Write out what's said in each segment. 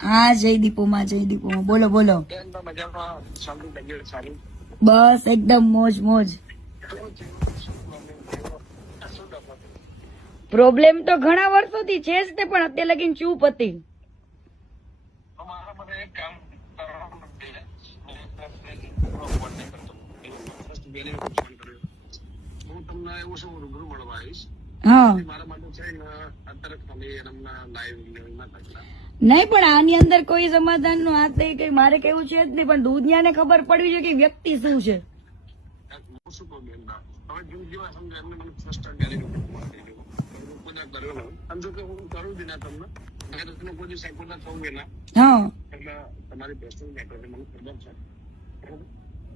હા જય દીપોમાં જય દીપોમાં બોલો બોલો બસ એકદમ મોજ મોજ? પ્રોબ્લેમ તો ઘણા વર્ષોથી છે જ તે પણ અત્યારે લગીન ચૂપ હતી. હું તમને એવું શું રૂબરૂ મળવા આવીશ નહીં પણ આની અંદર કોઈ સમાધાનનું આ નહીં કઈ મારે કેવું છે જ નહીં પણ દુનિયાને ખબર પડવી જોઈએ કે વ્યક્તિ શું છે. તમારી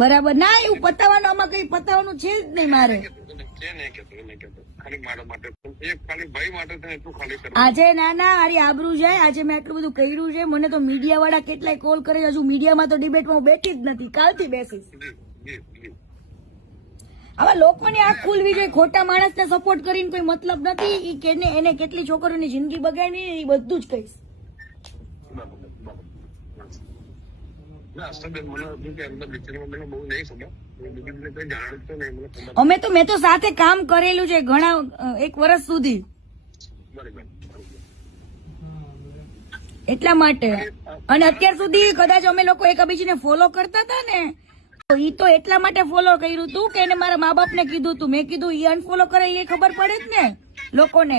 બરાબર. ના એવું પતાવવાનું આમાં કઈ પતાવવાનું છે જ નહીં મારે. એટલું આજે ના ના મારી આબરૂ જાય. આજે મેં આટલું બધું કર્યું છે. મને તો મીડિયા વાળા કેટલાય કોલ કરે છે. હજુ મીડિયામાં તો ડિબેટમાં હું બેઠી જ નથી. કાલથી બેસીશ. આવા લોકોને આંખ ખુલવી જોઈએ. ખોટા માણસને સપોર્ટ કરીને કોઈ મતલબ નથી. એને કેટલી છોકરીઓની જિંદગી બગાડી એ બધું જ કહીશ. અમે તો મેં તો સાથે કામ કરેલું છે ઘણા એક વર્ષ સુધી. એટલા માટે. અને અત્યાર સુધી કદાચ અમે લોકો એકબીજીને ફોલો કરતા હતા ને તો ઈ તો એટલા માટે ફોલો કર્યું તું કે એને મારા મા બાપને કીધું તું. મેં કીધું ઈ અનફોલો કરે એ ખબર પડે જ ને લોકોને.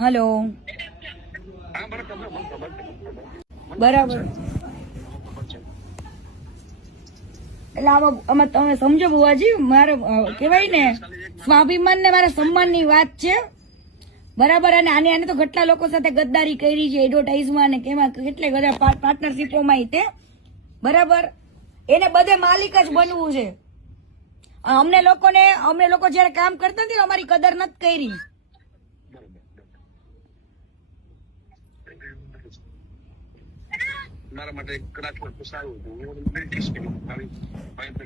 હલો. બરાબર. એટલે આમાં તમે સમજો બુવાજી મારે કહેવાય ને સ્વાભિમાન ને મારા સન્માનની વાત છે. બરાબર, અને આને આને તો કેટલા લોકો સાથે ગદ્દારી કરી છે એડવર્ટાઇઝમાં અને કેમાં કેટલા બધા પાર્ટનરશીપોમાં તે. બરાબર? એને બધે માલિક જ બનવું છે. અમને લોકોને, અમને લોકો જયારે કામ કરતા નથી અમારી કદર નથી કરી મારા માટે કદાચ વસ્તુ સારું હતું હું બ્રિટિશ કર્યું ખાલી ભાઈ તરીકે.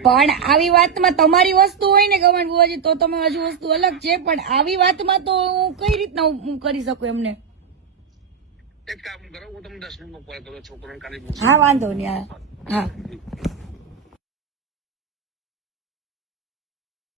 પણ આવી વાતમાં તમારી વસ્તુ હોય ને ગમન બુવાજી તો તમે હજુ વસ્તુ અલગ છે પણ આવી વાતમાં તો હું કઈ રીતના હું- કરી શકું એમને? એક કામ કરો હું તમને દસ મિનિટ કોલ કરું હા વાંધો નહીં હા.